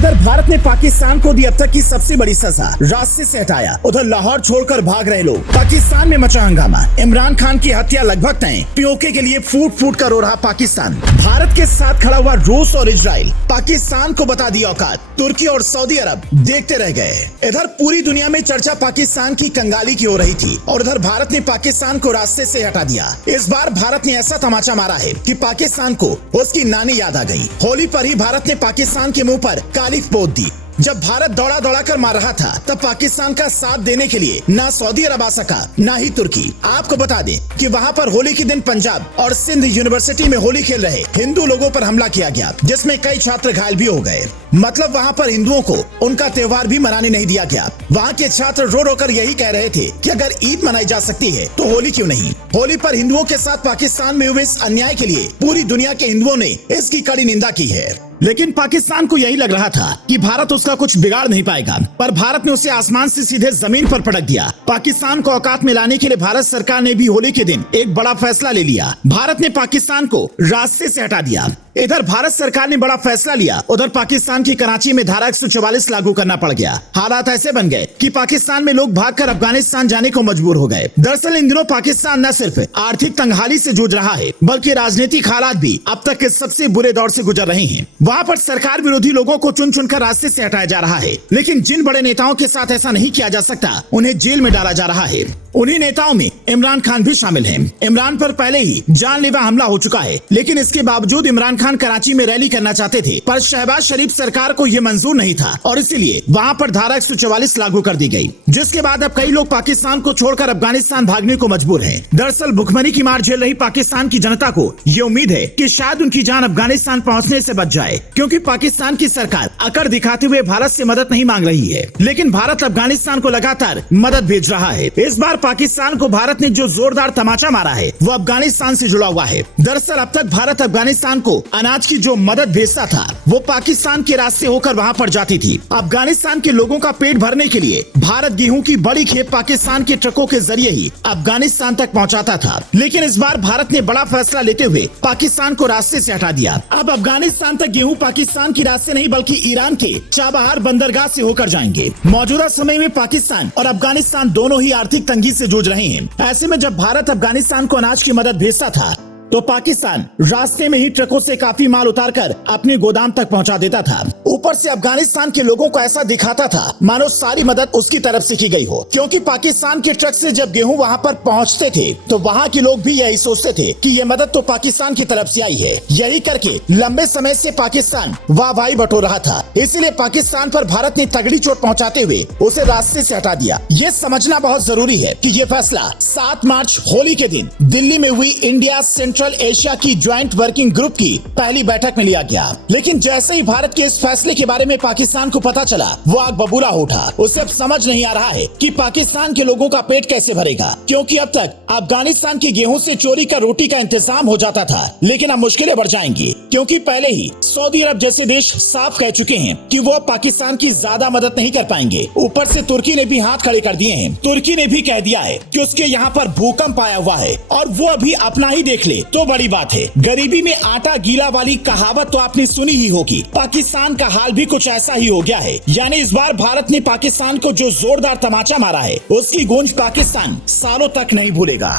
इधर भारत ने पाकिस्तान को दी अब तक की सबसे बड़ी सजा, रास्ते से हटाया। उधर लाहौर छोड़कर भाग रहे लोग। पाकिस्तान में मचा हंगामा, इमरान खान की हत्या लगभग तय। पीओके के लिए फूट फूट कर रो रहा पाकिस्तान। भारत के साथ खड़ा हुआ रूस और इजराइल। पाकिस्तान को बता दी औकात। तुर्की और सऊदी अरब देखते रह गए। इधर पूरी दुनिया में चर्चा पाकिस्तान की कंगाली की हो रही थी और उधर भारत ने पाकिस्तान को रास्ते से हटा दिया। इस बार भारत ने ऐसा तमाचा मारा है कि पाकिस्तान को उसकी नानी याद आ गई। होली पर ही भारत ने पाकिस्तान के मुंह पर कालिख पोत दी। जब भारत दौड़ा दौड़ा कर मार रहा था तब पाकिस्तान का साथ देने के लिए ना सऊदी अरब आ सका ना ही तुर्की। आपको बता दें कि वहां पर होली के दिन पंजाब और सिंध यूनिवर्सिटी में होली खेल रहे हिंदू लोगों पर हमला किया गया, जिसमें कई छात्र घायल भी हो गए। मतलब वहां पर हिंदुओं को उनका त्योहार भी मनाने नहीं दिया गया। वहां के छात्र रो रो कर यही कह रहे थे कि अगर ईद मनाई जा सकती है तो होली क्यों नहीं। होली पर हिंदुओं के साथ पाकिस्तान में हुए इस अन्याय के लिए पूरी दुनिया के हिंदुओं ने इसकी कड़ी निंदा की है। लेकिन पाकिस्तान को यही लग रहा था कि भारत उसका कुछ बिगाड़ नहीं पाएगा, पर भारत ने उसे आसमान से सीधे जमीन पर पटक दिया। पाकिस्तान को औकात में लाने के लिए भारत सरकार ने भी होली के दिन एक बड़ा फैसला ले लिया। भारत ने पाकिस्तान को रास्ते से हटा दिया। इधर भारत सरकार ने बड़ा फैसला लिया, उधर पाकिस्तान की कराची में धारा 144 लागू करना पड़ गया। हालात ऐसे बन गए कि पाकिस्तान में लोग भागकर अफगानिस्तान जाने को मजबूर हो गए। दरअसल इन दिनों पाकिस्तान न सिर्फ आर्थिक तंगहाली से जूझ रहा है बल्कि राजनीतिक हालात भी अब तक के सबसे बुरे दौर से गुजर रहे हैं। वहाँ पर सरकार विरोधी लोगों को चुन चुनकर रास्ते से हटाया जा रहा है, लेकिन जिन बड़े नेताओं के साथ ऐसा नहीं किया जा सकता उन्हें जेल में डाला जा रहा है। उन्हीं नेताओं में इमरान खान भी शामिल है। इमरान पर पहले ही जानलेवा हमला हो चुका है, लेकिन इसके बावजूद इमरान खान कराची में रैली करना चाहते थे, पर शहबाज शरीफ सरकार को यह मंजूर नहीं था और इसीलिए वहां पर धारा 144 लागू कर दी गई, जिसके बाद अब कई लोग पाकिस्तान को छोड़कर अफगानिस्तान भागने को मजबूर हैं। दरअसल भुखमरी की मार झेल रही पाकिस्तान की जनता को ये उम्मीद है कि शायद उनकी जान अफगानिस्तान पहुँचने से बच जाए, क्योंकि पाकिस्तान की सरकार अकड़ दिखाते हुए भारत से मदद नहीं मांग रही है, लेकिन भारत अफगानिस्तान को लगातार मदद भेज रहा है। इस बार पाकिस्तान को भारत ने जो जोरदार तमाचा मारा है वो अफगानिस्तान से जुड़ा हुआ है। दरअसल अब तक भारत अफगानिस्तान को अनाज की जो मदद भेजता था वो पाकिस्तान के रास्ते होकर वहां पर जाती थी। अफगानिस्तान के लोगों का पेट भरने के लिए भारत गेहूं की बड़ी खेप पाकिस्तान के ट्रकों के जरिए ही अफगानिस्तान तक पहुंचाता था, लेकिन इस बार भारत ने बड़ा फैसला लेते हुए पाकिस्तान को रास्ते से हटा दिया। अब अफगानिस्तान तक गेहूं पाकिस्तान की रास्ते नहीं बल्कि ईरान के चाबहार बंदरगाह से होकर जाएंगे। मौजूदा समय में पाकिस्तान और अफगानिस्तान दोनों ही आर्थिक तंगी से जूझ रहे हैं। ऐसे में जब भारत अफगानिस्तान को अनाज की मदद भेजता था तो पाकिस्तान रास्ते में ही ट्रकों से काफी माल उतारकर अपने गोदाम तक पहुंचा देता था। ऊपर से अफगानिस्तान के लोगों को ऐसा दिखाता था मानो सारी मदद उसकी तरफ से की गई हो, क्योंकि पाकिस्तान के ट्रक से जब गेहूं वहां पर पहुंचते थे तो वहां के लोग भी यही सोचते थे कि ये मदद तो पाकिस्तान की तरफ से आई है। यही करके लंबे समय से पाकिस्तान वाहवाही बटोर रहा था, इसीलिए पाकिस्तान पर भारत ने तगड़ी चोट पहुँचाते हुए उसे रास्ते से हटा दिया। ये समझना बहुत जरूरी है कि ये फैसला 7 मार्च होली के दिन दिल्ली में हुई इंडिया सेंट्रल एशिया की ज्वाइंट वर्किंग ग्रुप की पहली बैठक में लिया गया, लेकिन जैसे ही भारत के इस फैसले के बारे में पाकिस्तान को पता चला वो आग बबूला हो उठा। उसे अब समझ नहीं आ रहा है कि पाकिस्तान के लोगों का पेट कैसे भरेगा, क्योंकि अब तक अफगानिस्तान की गेहूं से चोरी का रोटी का इंतजाम हो जाता था, लेकिन अब मुश्किलें बढ़ जाएंगी, क्योंकि पहले ही सऊदी अरब जैसे देश साफ कह चुके हैं कि वो पाकिस्तान की ज्यादा मदद नहीं कर पाएंगे। ऊपर से तुर्की ने भी हाथ खड़े कर दिए हैं। तुर्की ने भी कह दिया है कि उसके यहाँ पर भूकंप आया हुआ है और वो अभी अपना ही देख ले तो बड़ी बात है। गरीबी में आटा गीला वाली कहावत तो आपने सुनी ही होगी। पाकिस्तान का हाल भी कुछ ऐसा ही हो गया है। यानी इस बार भारत ने पाकिस्तान को जो जोरदार तमाचा मारा है उसकी गूंज पाकिस्तान सालों तक नहीं भूलेगा।